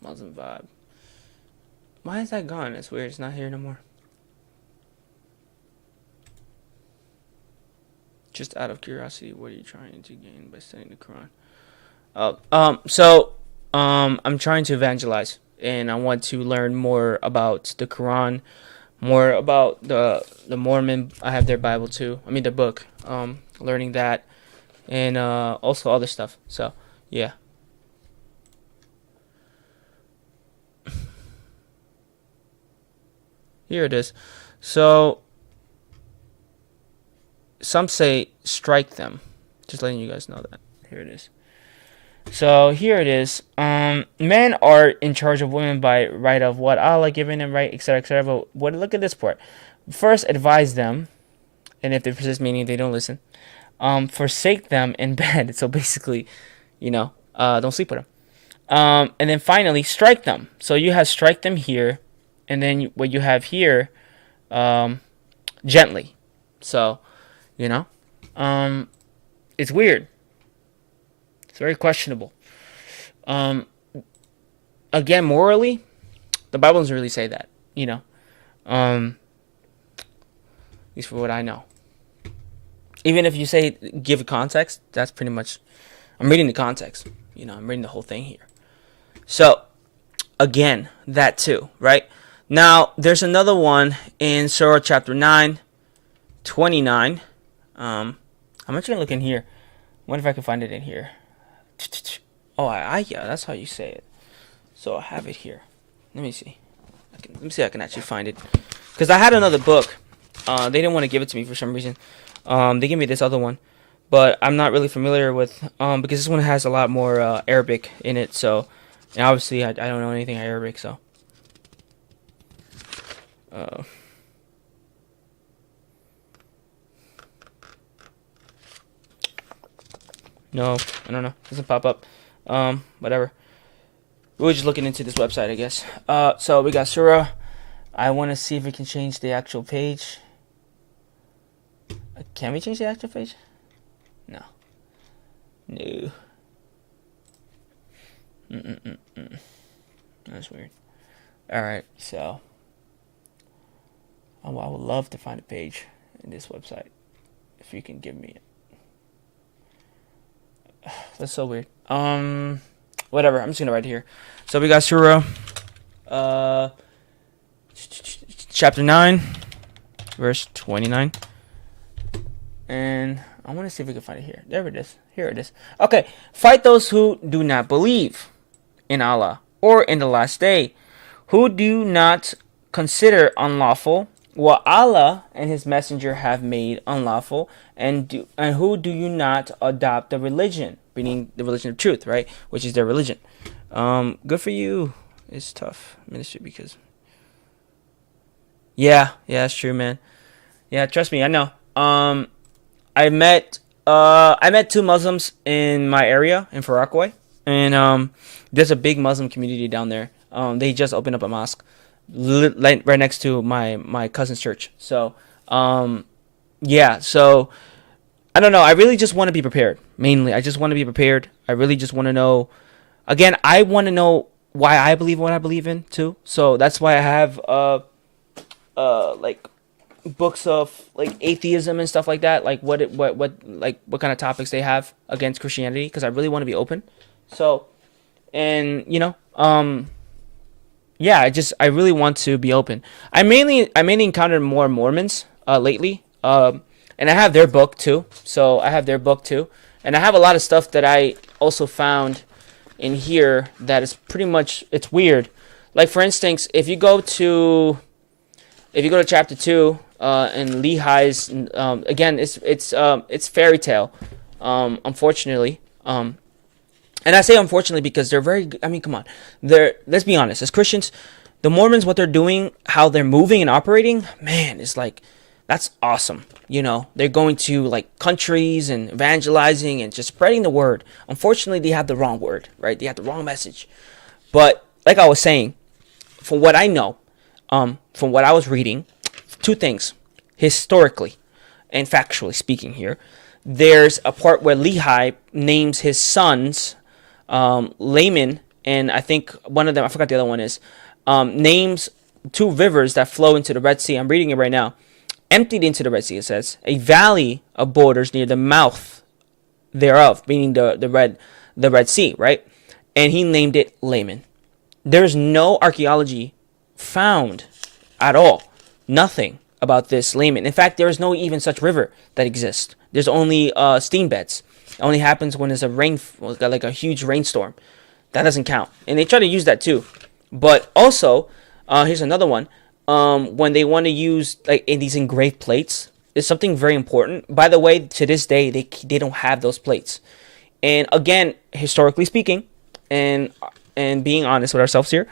Muslim vibe. Why is that gone? It's weird. It's not here no more. Just out of curiosity, what are you trying to gain by studying the Quran? I'm trying to evangelize, and I want to learn more about the Quran, more about the Mormon. I have their Bible too. I mean, their book. Learning that, and also other stuff. So, yeah. Here it is. So, some say strike them. Just letting you guys know that. Here it is. So here it is. Men are in charge of women by right of what Allah given them, right, etc., etc. But look at this part. First, advise them, and if they persist, meaning they don't listen, forsake them in bed. So basically, don't sleep with them. And then finally, strike them. So you have strike them here, and then what you have here, gently. So, it's weird. It's very questionable. Again, morally, the Bible doesn't really say that, at least for what I know. Even if you say give context, that's pretty much, I'm reading the context, I'm reading the whole thing here. So, again, that too, right? Now, there's another one in Surah chapter 9, 29. I'm actually going to look in here. I wonder if I can find it in here. Oh, yeah, that's how you say it. So I have it here. Let me see. Let me see if I can actually find it. Because I had another book. They didn't want to give it to me for some reason. They gave me this other one. But I'm not really familiar with, because this one has a lot more Arabic in it. So, and obviously, I don't know anything Arabic, so. No, I don't know. It doesn't pop up. Whatever. We're just looking into this website, I guess. So we got Surah. I want to see if we can change the actual page. Can we change the actual page? No. No. That's weird. Alright, so. I would love to find a page in this website. If you can give me it. That's so weird. Whatever. I'm just gonna write it here. So we got Surah. chapter 9, verse 29. And I want to see if we can find it here. There it is. Here it is. Okay. Fight those who do not believe in Allah or in the last day, who do not consider unlawful what Allah and His Messenger have made unlawful, and who do you not adopt the religion, meaning the religion of truth, right? Which is their religion. Good for you. It's tough ministry because. Yeah, it's true, man. Yeah, trust me, I know. I met two Muslims in my area in Far Rockaway, and there's a big Muslim community down there. They just opened up a mosque right next to my cousin's church. So, yeah. So, I don't know. I really just want to be prepared. Mainly, I just want to be prepared. I really just want to know. Again, I want to know why I believe what I believe in too. So that's why I have like books of like atheism and stuff like that. Like what kind of topics they have against Christianity, because I really want to be open. So, and yeah, I really want to be open. I mainly encountered more Mormons lately, and I have their book too. So I have their book too, and I have a lot of stuff that I also found in here that is pretty much, it's weird. Like for instance, if you go to chapter 2 in Lehi's, again it's fairy tale, unfortunately. And I say unfortunately because they're very, I mean, come on. Let's be honest. As Christians, the Mormons, what they're doing, how they're moving and operating, man, it's like, that's awesome. They're going to like countries and evangelizing and just spreading the word. Unfortunately, they have the wrong word, right? They have the wrong message. But like I was saying, from what I know, from what I was reading, two things. Historically and factually speaking here, there's a part where Lehi names his sons, Laman, and I think one of them, I forgot the other one is, names two rivers that flow into the Red Sea. I'm reading it right now. Emptied into the Red Sea, it says, a valley of borders near the mouth thereof, meaning the Red Sea, right? And he named it Laman. There's no archaeology found at all. Nothing about this Laman. In fact, there is no even such river that exists. There's only steam beds. It only happens when there's like a huge rainstorm. That doesn't count. And they try to use that too. But also, here's another one. When they want to use like in these engraved plates, it's something very important. By the way, to this day, they don't have those plates. And again, historically speaking, and being honest with ourselves here,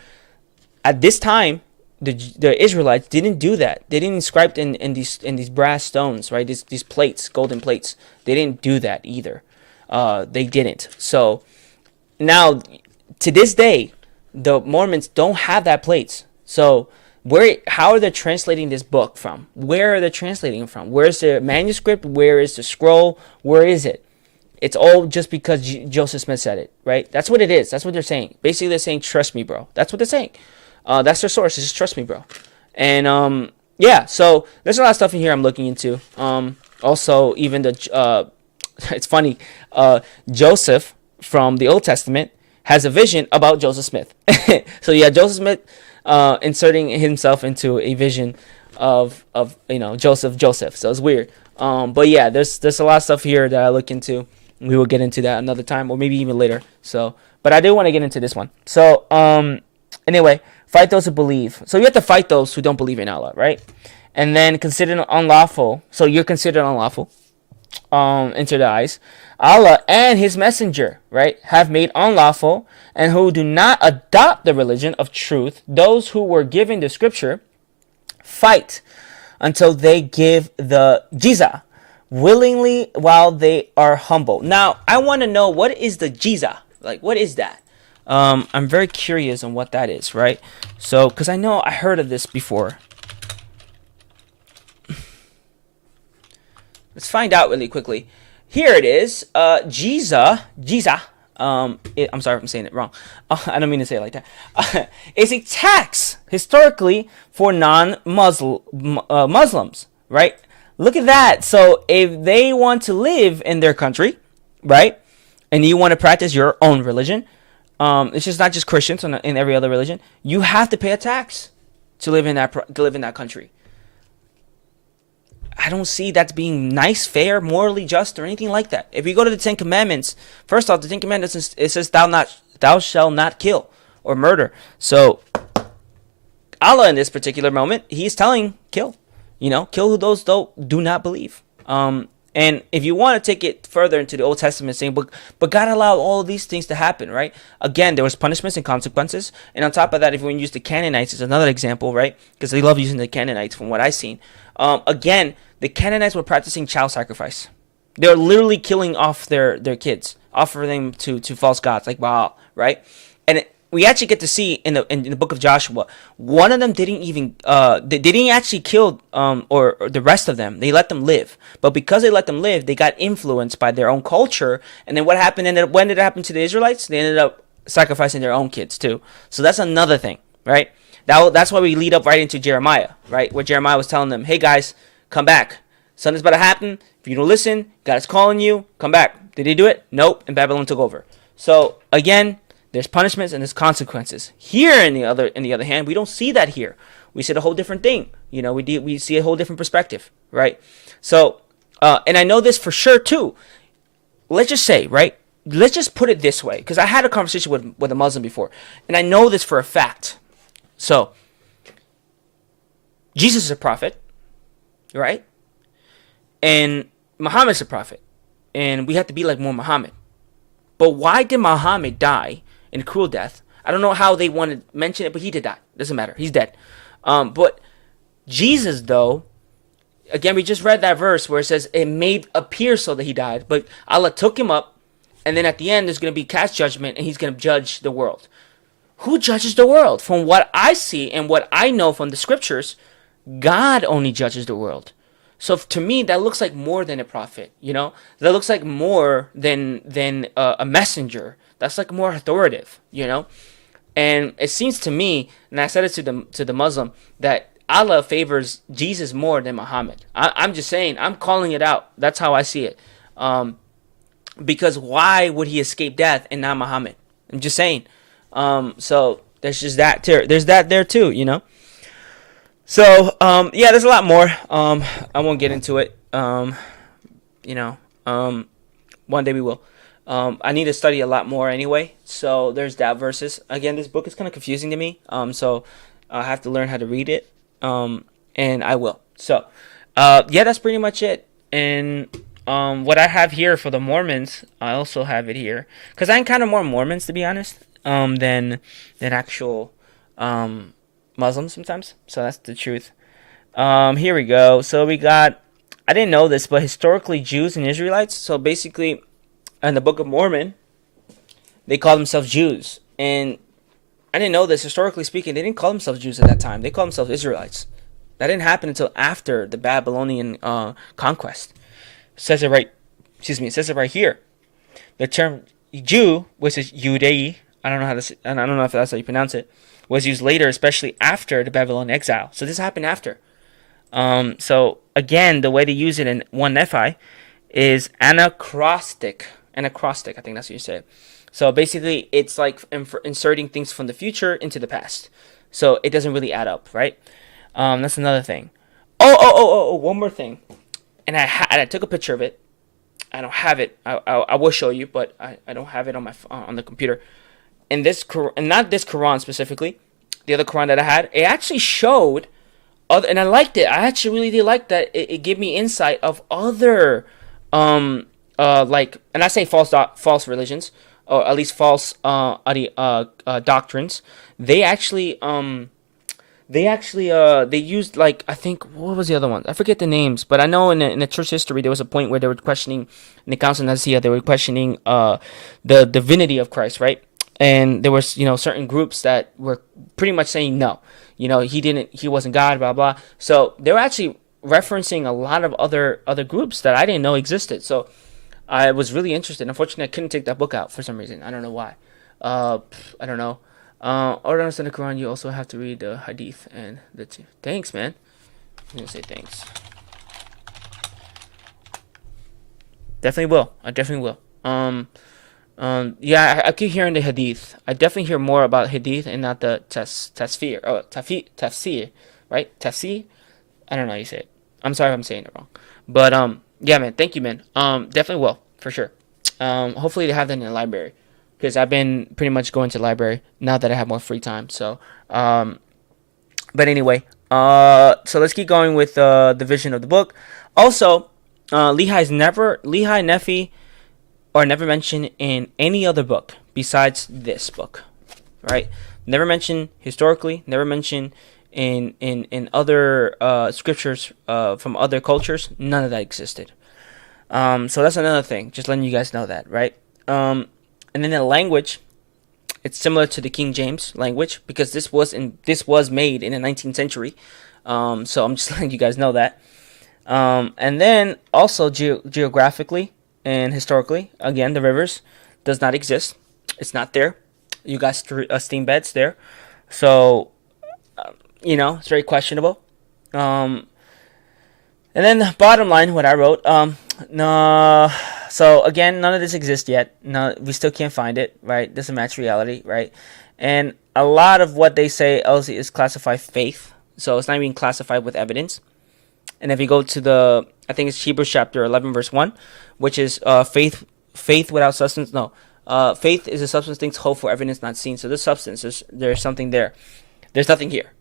at this time, the Israelites didn't do that. They didn't inscribe in these brass stones, right? These plates, golden plates. They didn't do that either. They didn't. So now, to this day, the Mormons don't have that plates. So how are they translating this book from? Where are they translating it from? Where's the manuscript? Where is the scroll? Where is it? It's all just because Joseph Smith said it, right? That's what it is. That's what they're saying. Basically, they're saying, trust me, bro. That's what they're saying. That's their source. It's just trust me, bro. And yeah, so there's a lot of stuff in here I'm looking into. Also, even it's funny, Joseph from the Old Testament has a vision about Joseph Smith. So yeah, Joseph Smith inserting himself into a vision of Joseph. So it's weird. But yeah, there's a lot of stuff here that I look into. We will get into that another time, or maybe even later. So, but I do want to get into this one. So anyway, fight those who believe. So you have to fight those who don't believe in Allah, right? And then consider unlawful. So you're considered unlawful into the eyes. Allah and His Messenger, right, have made unlawful, and who do not adopt the religion of truth, those who were given the scripture, fight until they give the jizya willingly while they are humble. Now, I want to know, what is the jizya? Like, what is that? I'm very curious on what that is, right? So, because I know I heard of this before. Let's find out really quickly. Here it is. Jizya. I'm sorry if I'm saying it wrong. I don't mean to say it like that. It's a tax historically for Muslims, right? Look at that. So if they want to live in their country, right, and you want to practice your own religion, it's just not just Christians in every other religion, you have to pay a tax. to live in that country. I don't see that being nice, fair, morally just, or anything like that. If you go to the Ten Commandments, first off, the Ten Commandments, it says thou shalt not kill or murder. So Allah in this particular moment, he's telling kill, kill those do not believe. And if you want to take it further into the Old Testament, saying, but God allowed all of these things to happen, right? Again, there was punishments and consequences. And on top of that, if we use the Canaanites as another example, right? Because they love using the Canaanites from what I've seen. Again, the Canaanites were practicing child sacrifice. They were literally killing off their kids, offering them to false gods like Baal, right? And we actually get to see in the book of Joshua, one of them didn't even they didn't actually kill or the rest of them. They let them live, but because they let them live, they got influenced by their own culture. And then what happened? When did it happen to the Israelites? They ended up sacrificing their own kids too. So that's another thing, right? That's why we lead up right into Jeremiah, right? Where Jeremiah was telling them, "Hey guys, come back. Something's about to happen. If you don't listen, God is calling you. Come back." Did they do it? Nope. And Babylon took over. So again, there's punishments and there's consequences. Here, in the other hand, we don't see that here. We see a whole different thing. We see a whole different perspective, right? So, and I know this for sure too. Let's just say, right? Let's just put it this way, because I had a conversation with a Muslim before, and I know this for a fact. So, Jesus is a prophet, right? And Muhammad's a prophet, and we have to be like more Muhammad. But why did Muhammad die in a cruel death? I don't know how they want to mention it, but he did die. Doesn't matter. He's dead. But Jesus, though, again, we just read that verse where it says it made appear so that he died, but Allah took him up, and then at the end there's going to be cast judgment, and he's going to judge the world. Who judges the world? From what I see and what I know from the scriptures, God only judges the world. So to me, that looks like more than a prophet, That looks like more than a messenger. That's like more authoritative, And it seems to me, and I said it to the Muslim, that Allah favors Jesus more than Muhammad. I'm just saying, I'm calling it out. That's how I see it. Because why would he escape death and not Muhammad? I'm just saying. So there's just that too. There's that there too, So, yeah, there's a lot more. I won't get into it. One day we will. I need to study a lot more anyway. So there's that verses. Again, this book is kind of confusing to me. So I have to learn how to read it. And I will. So, yeah, that's pretty much it. And what I have here for the Mormons, I also have it here. Because I'm kind of more Mormons, to be honest, than actual Muslims sometimes. So that's the truth. Here we go. So we got, I didn't know this, but historically Jews and Israelites. So basically, in the Book of Mormon, they call themselves Jews. And I didn't know this. Historically speaking, they didn't call themselves Jews at that time. They called themselves Israelites. That didn't happen until after the Babylonian conquest. It says it right here. The term Jew, which is Judei, I don't know if that's how you pronounce it, was used later, especially after the Babylonian exile. So this happened after. So again, the way to use it in 1 Nephi is anacrostic. Anacrostic, I think that's what you say. So basically, it's like inserting things from the future into the past. So it doesn't really add up, right? That's another thing. Oh, one more thing. And I took a picture of it. I don't have it. I will show you, but I don't have it on the computer. And not this Quran specifically, the other Quran that I had, it actually showed and I liked it. I actually really did like that. It gave me insight of other and I say false religions, or at least false doctrines. They used, like, I think, what was the other one? I forget the names, but I know in the church history there was a point where they were questioning, in the Council of Nicaea, they were questioning the divinity of Christ, right? And there was, certain groups that were pretty much saying no, he wasn't God, blah blah. So they were actually referencing a lot of other groups that I didn't know existed. So I was really interested. Unfortunately, I couldn't take that book out for some reason. I don't know why. I don't know. Or to understand the Quran, you also have to read the Hadith and the two. Thanks, man. I'm gonna say thanks. Definitely will. I definitely will. Yeah, I keep hearing the hadith. I definitely hear more about hadith and not the tafsir. Oh, tafsir, right? Tafsir. I don't know how you say it. I'm sorry if I'm saying it wrong. But yeah, man. Thank you, man. Definitely will for sure. Hopefully they have that in the library, because I've been pretty much going to the library now that I have more free time. So, but anyway, so let's keep going with the vision of the book. Also, Lehi Nephi are never mentioned in any other book besides this book, right? Never mentioned historically, never mentioned in other scriptures from other cultures. None of that existed. So that's another thing. Just letting you guys know that, right? And then the language, it's similar to the King James language, because this was made in the 19th century. So I'm just letting you guys know that. And then also geographically and historically, again, the rivers does not exist. It's not there. You got steam beds there, so it's very questionable. And then the bottom line, what I wrote, no. So again, none of this exists yet. No, we still can't find it. Right? Doesn't match reality. Right? And a lot of what they say also is classified faith. So it's not even classified with evidence. And if you go to I think it's Hebrews chapter 11 verse 1, which is faith without substance. No, faith is a substance things hoped for, evidence not seen. So this substance, there's something there. There's nothing here.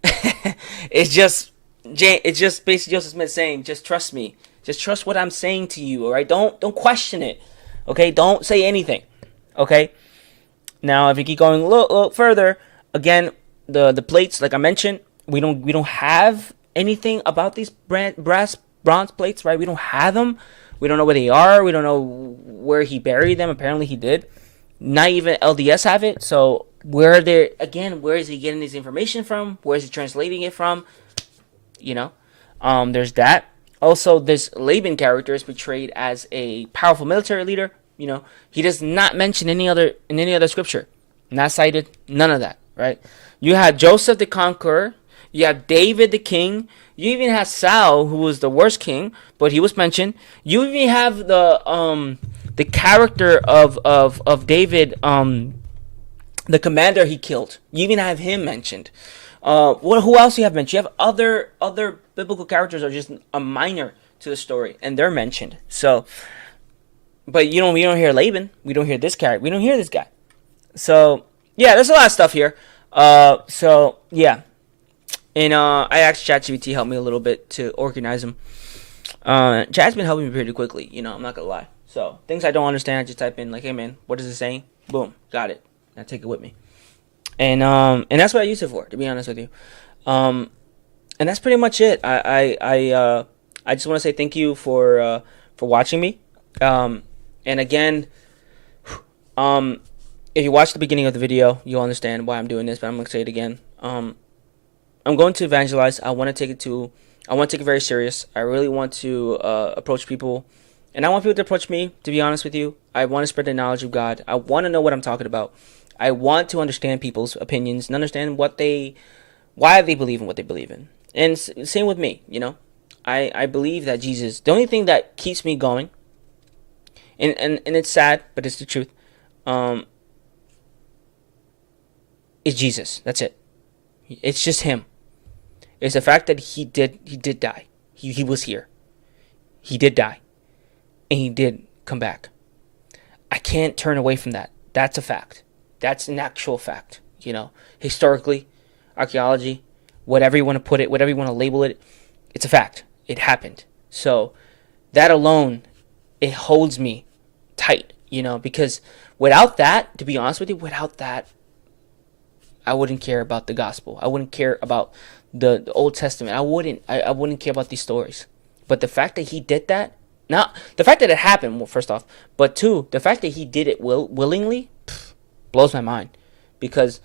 It's just basically Joseph Smith saying, just trust me. Just trust what I'm saying to you. All right, don't question it. Okay, don't say anything. Okay. Now, if you keep going a little further, again, the plates, like I mentioned, we don't have anything about these bronze plates, right? We don't have them. We don't know where they are. We don't know where he buried them. Apparently, he did. Not even LDS have it. So where is he getting this information from? Where is he translating it from? There's that. Also, this Laban character is portrayed as a powerful military leader. He does not mention in any other scripture. Not cited. None of that. Right? You had Joseph the conqueror. You have David the king. You even have Saul, who was the worst king, but he was mentioned. You even have the character of David, the commander he killed. You even have him mentioned. Who else you have mentioned? You have other biblical characters are just a minor to the story, and they're mentioned. So, but we don't hear Laban. We don't hear this character. We don't hear this guy. So yeah, there's a lot of stuff here. So yeah, and I asked ChatGPT to help me a little bit to organize them. Chat's been helping me pretty quickly. I'm not gonna lie. So things I don't understand, I just type in like, "Hey man, what is it saying?" Boom, got it. I take it with me. And that's what I use it for, to be honest with you. And that's pretty much it. I just want to say thank you for watching me. And again, if you watch the beginning of the video, you'll understand why I'm doing this. But I'm gonna say it again. I'm going to evangelize. I want to take it very serious. I really want to approach people, and I want people to approach me. To be honest with you, I want to spread the knowledge of God. I want to know what I'm talking about. I want to understand people's opinions and understand why they believe in what they believe in. And same with me, I believe that Jesus, the only thing that keeps me going, and it's sad, but it's the truth, is Jesus. That's it. It's just him. It's the fact that he did die. He was here. He did die. And he did come back. I can't turn away from that. That's a fact. That's an actual fact. Historically, archaeology, whatever you want to put it, whatever you want to label it, it's a fact. It happened. So that alone, it holds me tight, because without that, to be honest with you, I wouldn't care about the gospel. I wouldn't care about the Old Testament. I wouldn't care about these stories. But the fact that he did that, now the fact that it happened, well, first off, but two, the fact that he did it willingly, blows my mind, because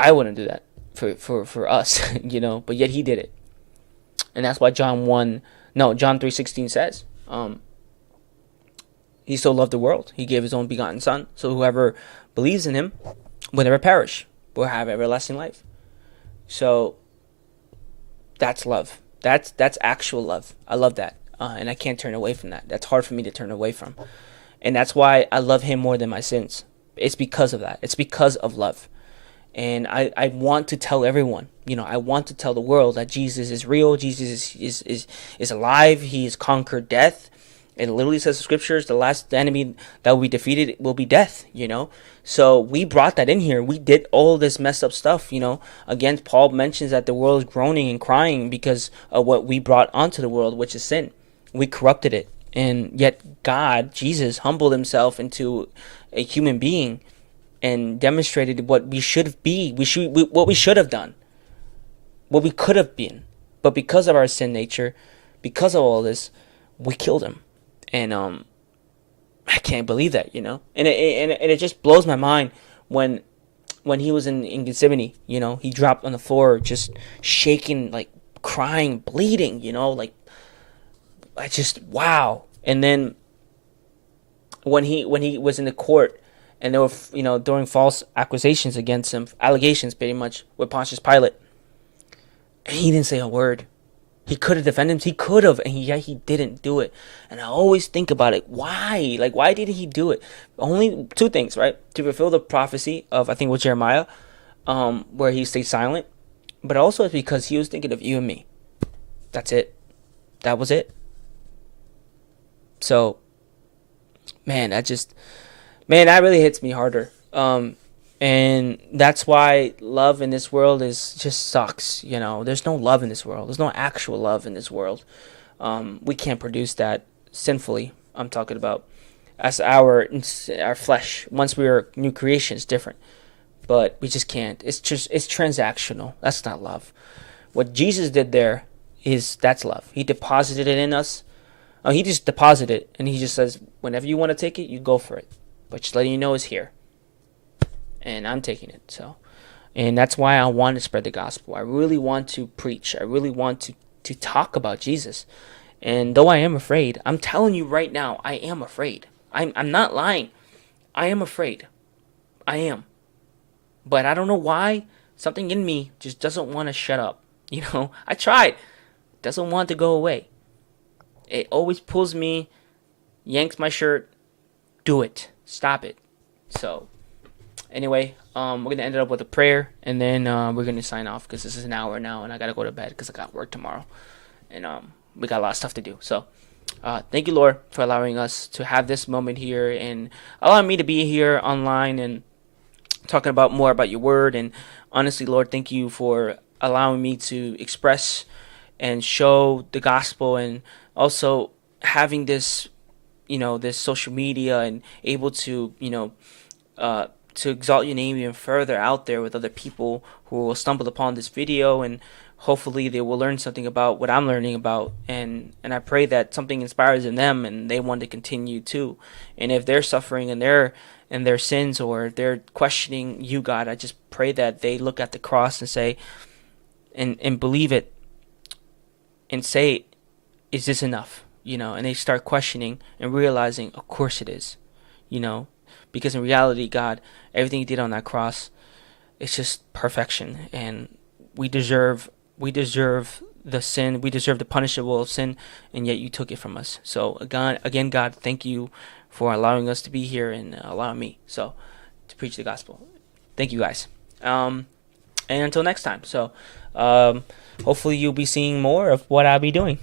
I wouldn't do that for us, but yet he did it. And that's why John 3:16 says, he so loved the world, he gave his own begotten son, so whoever believes in him will never perish, will have everlasting life. So that's love. That's actual love. I love that. And I can't turn away from that. That's hard for me to turn away from. And that's why I love him more than my sins. It's because of that. It's because of love. And I want to tell everyone, I want to tell the world that Jesus is real. Jesus is alive. He has conquered death. It literally says in scriptures, the last enemy that will be defeated will be death. So we brought that in here. We did all this messed up stuff. Again, Paul mentions that the world is groaning and crying because of what we brought onto the world, which is sin. We corrupted it. And yet God, Jesus, humbled himself into a human being and demonstrated what we should be, what we should have done, what we could have been. But because of our sin nature, because of all this, we killed him. And I can't believe that, And it just blows my mind when he was in Gethsemane, he dropped on the floor, just shaking, like crying, bleeding, like I just wow. And then when he was in the court, and there were throwing false accusations against him, allegations pretty much with Pontius Pilate, and he didn't say a word. He could have defended him. He could have, and he didn't do it. And I always think about it. Why? Like, why didn't he do it? Only two things, right? To fulfill the prophecy of, I think, with Jeremiah, where he stayed silent. But also it's because he was thinking of you and me. That's it. That was it. So, man, that really hits me harder. And that's why love in this world just sucks. There's no love in this world. There's no actual love in this world. We can't produce that sinfully. I'm talking about as our flesh. Once we are new creation, it's different. But we just can't. It's transactional. That's not love. What Jesus did there that's love. He deposited it in us. He just deposited it, and he just says, whenever you want to take it, you go for it. But just letting you know it's here. And I'm taking it. And that's why I want to spread the gospel. I really want to preach. I really want to talk about Jesus. And though I am afraid, I'm telling you right now, I am afraid. I'm not lying. I am afraid. I am. But I don't know why. Something in me just doesn't want to shut up. I tried. It doesn't want to go away. It always pulls me, yanks my shirt. Do it. Stop it. So, anyway, we're going to end it up with a prayer, and then we're going to sign off because this is an hour now, and I got to go to bed because I got work tomorrow. And we got a lot of stuff to do. So, thank you, Lord, for allowing us to have this moment here and allowing me to be here online and talking more about your word. And honestly, Lord, thank you for allowing me to express and show the gospel, and also having this, this social media, and able to, to exalt your name even further out there with other people who will stumble upon this video, and hopefully they will learn something about what I'm learning about, and I pray that something inspires in them and they want to continue too. And if they're suffering in their sins, or they're questioning you, God, I just pray that they look at the cross and say, and believe it, and say, is this enough? And they start questioning and realizing, of course it is, because in reality, God, everything you did on that cross, it's just perfection, and we deserve the sin, we deserve the punishable of sin, and yet you took it from us. So again, God, thank you for allowing us to be here and allowing me to preach the gospel. Thank you, guys. And until next time. So hopefully you'll be seeing more of what I'll be doing.